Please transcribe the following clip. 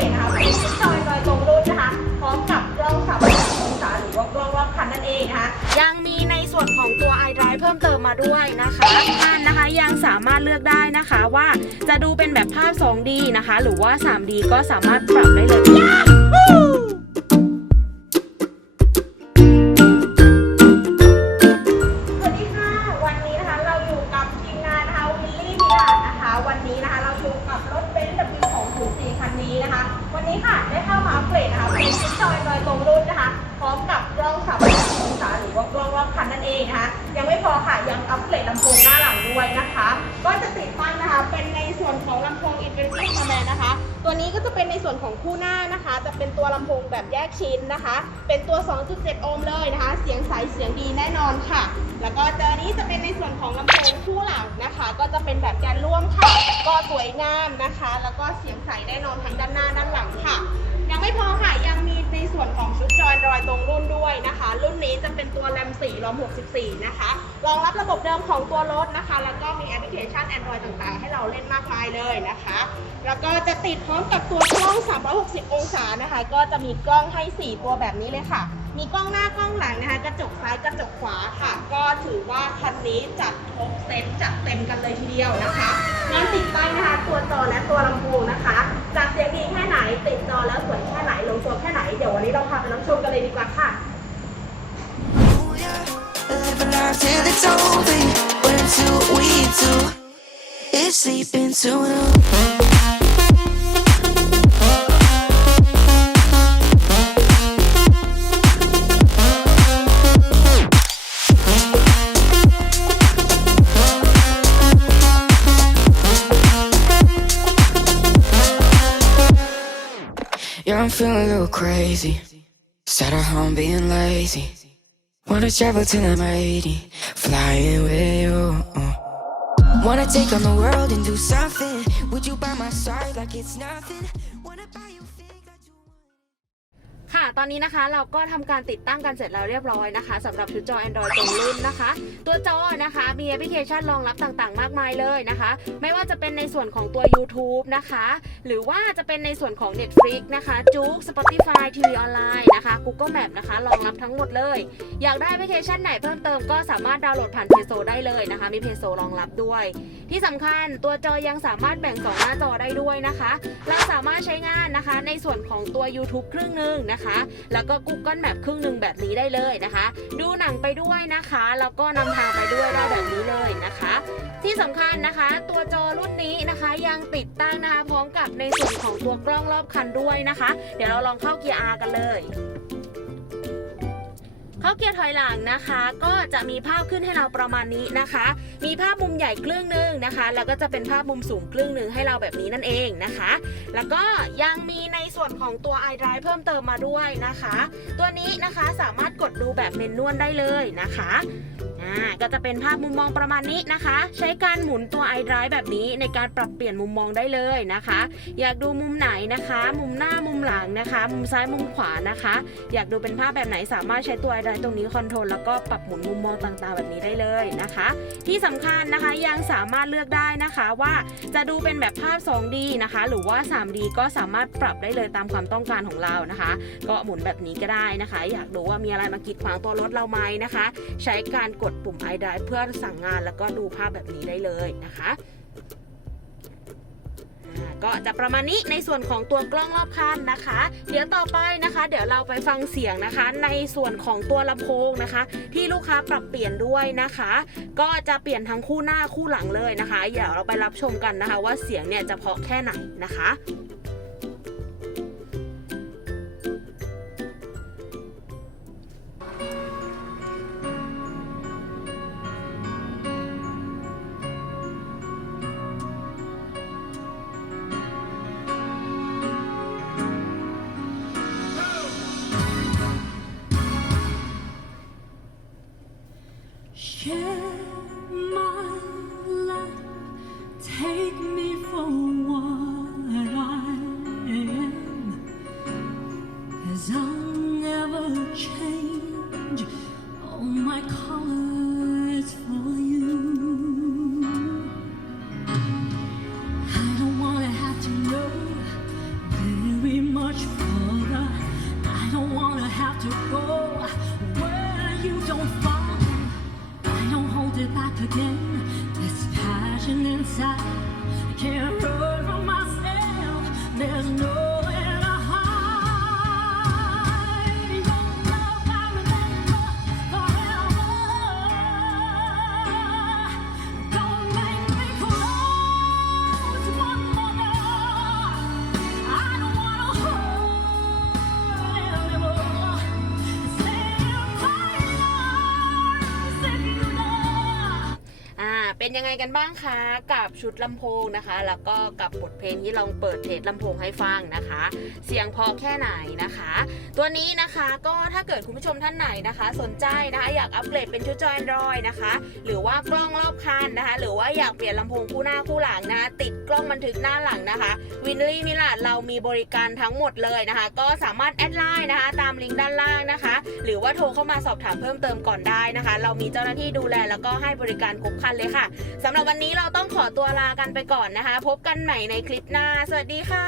รดนะคะเป็นชุดจอยโดยตรงรุ่นนะคะ พร้อมกับกล้อง360องศาหรือว่ากล้องรอบคันนั่นเองนะคะ ยังมีในส่วนของตัว iDrive เพิ่มเติมมาด้วยนะคะท่านนะคะยังสามารถเลือกได้นะคะว่าจะดูเป็นแบบภาพ 2D นะคะ หรือว่า 3D ก็สามารถปรับได้เลย ตัวนี้ก็จะเป็นในส่วนของคู่หน้านะคะ จะเป็นตัวลำโพงแบบแยกชิ้นนะคะ เป็นตัว 2.7 โอห์มเลยนะคะ เสียงใสเสียงดีแน่นอนค่ะ แล้วก็ตัวนี้จะเป็นในส่วนของลำโพงคู่หลังนะคะ ก็จะเป็นแบบแกนร่วมค่ะ ก็สวยงามนะคะ แล้วก็เสียงใสแน่นอนทั้งด้านหน้าด้านหลังค่ะ ยังไม่พอค่ะยังมี ส่วนของชุดจอยรอยตรงรุ่นด้วยนะคะ รุ่นนี้จะเป็นตัวแรม4รอม 64 นะคะรองรับระบบเดิมของตัวรถนะคะ แล้วก็มีแอปพลิเคชัน Android ต่างๆ ให้เราเล่นมากมายเลยนะคะ แล้วก็จะติดพร้อมกับตัวกล้อง 360 องศานะคะ ก็จะมีกล้องให้ 4 ตัวแบบนี้เลยค่ะ มีกล้องหน้ากล้องหลังนะคะ กระจกซ้ายกระจกขวาค่ะ ถือว่าคันนี้จัดครบเซตจัดเต็มกันเลยทีเดียวนะคะงานติดตั้งนะคะตัวจอและตัวลำโพงนะคะจะเสียงดีแค่ไหนติดจอแล้วสวยแค่ไหนลงตัวแค่ไหนเดี๋ยววันนี้เราพาไปรับชมกันเลยดีกว่าค่ะ Live a life till it's over. But until we do, it's sleeping soon. Yeah, I'm feeling a little crazy. Sat at home being lazy. Wanna travel till I'm 80, flying with you. Uh. Wanna take on the world and do something. Would you by my side like it's nothing? ตอนนี้นะคะเราก็ทำการติดตั้งกันเสร็จแล้วเรียบร้อยนะคะสำหรับชุดจอ Android ตรงรุ่นนะคะ ตัวจอนะคะมีแอปพลิเคชันรองรับต่างๆ มากมายเลยนะคะ ไม่ว่าจะเป็นในส่วนของตัว YouTube นะคะ หรือว่าจะเป็นในส่วนของ Netflix นะคะจุก Spotify TV ออนไลน์นะคะ Google Map นะคะรองรับทั้งหมดเลย อยากได้แอปพลิเคชันไหนเพิ่มเติมก็สามารถดาวน์โหลดผ่านเพโซได้เลยนะคะ มีเพโซรองรับด้วย ที่สำคัญตัวจอยังสามารถแบ่งสองหน้าจอได้ด้วยนะคะ เราสามารถใช้งานนะคะในส่วนของตัว YouTube ครึ่งหนึ่งนะคะแล้วก็ Google Map ครึ่งหนึ่งแบบนี้ได้เลยนะคะ ดูหนังไปด้วยนะคะ แล้วก็นำทางไปด้วยได้แบบนี้เลยนะคะ ที่สำคัญนะคะ ตัวจอรุ่นนี้นะคะยังติดตั้งนะคะพร้อมกับในส่วนของตัวกล้องรอบคันด้วยนะคะ เดี๋ยวเราลองเข้าเกียร์ R กันเลย เข้าเกียร์ถอยหลังนะคะ ก็จะมีภาพขึ้นให้เราประมาณนี้นะคะ มีภาพมุมใหญ่ครึ่งหนึ่งนะคะ แล้วก็จะเป็นภาพมุมสูงครึ่งหนึ่งให้เราแบบนี้นั่นเองนะคะ แล้วก็ยังมีในส่วนของตัว iDrive เพิ่มเติมมาด้วยนะคะ ตัวนี้นะคะสามารถกดดูแบบเมนนวลได้เลยนะคะ ก็จะเป็นภาพมุมมองประมาณนี้นะคะ ใช้การหมุนตัว iDrive แบบนี้ในการปรับเปลี่ยนมุมมองได้เลยนะคะ อยากดูมุมไหนนะคะ มุมหน้ามุมหลังนะคะ มุมซ้ายมุมขวานะคะ อยากดูเป็นภาพแบบไหนสามารถใช้ตัว iDrive ตรงนี้คอนโทรลแล้วก็ปรับหมุนมุมมองต่างๆ แบบนี้ได้เลยนะคะ ที่สำคัญนะคะยังสามารถเลือกได้นะคะว่าจะดูเป็นแบบภาพ 2D นะคะ หรือว่า 3D ก็สามารถปรับได้เลยตามความต้องการของเรานะคะ ก็หมุนแบบนี้ก็ได้นะคะ อยากดูว่ามีอะไรมากีดขวางตัวรถเราไหมนะคะ ใช้การกดปุ่ม iDrive เพื่อสั่งงานแล้วก็ดูภาพแบบนี้ได้เลยนะคะก็จะประมาณนี้ในส่วนของตัวกล้องรอบคันนะคะ เดี๋ยวต่อไปนะคะ เดี๋ยวเราไปฟังเสียงนะคะ ในส่วนของตัวลำโพงนะคะ ที่ลูกค้าปรับเปลี่ยนด้วยนะคะ ก็จะเปลี่ยนทั้งคู่หน้าคู่หลังเลยนะคะเดี๋ยวเราไปรับชมกันนะคะ ว่าเสียงเนี่ยจะเพราะแค่ไหนนะคะ Share my life, take me for what I I'll never change I can't run เป็นยังไงกันบ้างคะกับชุดลำโพงนะคะ แล้วก็กับบทเพลงที่ลองเปิดเทสลำโพงให้ฟังนะคะ เสียงพอแค่ไหนนะคะ ตัวนี้นะคะก็ถ้าเกิดคุณผู้ชมท่านไหนนะคะ สนใจนะคะอยากอัปเกรดเป็นชุดจอย Android นะคะ หรือว่ากล้องรอบคันนะคะ หรือว่าอยากเปลี่ยนลำโพงคู่หน้าคู่หลังนะคะติดกล้องบันทึกหน้าหลังนะคะวินลี่มิลาดเรามีบริการทั้งหมดเลยนะคะ ก็สามารถแอดไลน์นะคะ ตามลิงก์ด้านล่างนะคะ หรือว่าโทรเข้ามาสอบถามเพิ่มเติมก่อนได้นะคะ เรามีเจ้าหน้าที่ดูแลแล้วก็ให้บริการครบคันเลยค่ะสำหรับวันนี้เราต้องขอตัวลากันไปก่อนนะคะ พบกันใหม่ในคลิปหน้า สวัสดีค่ะ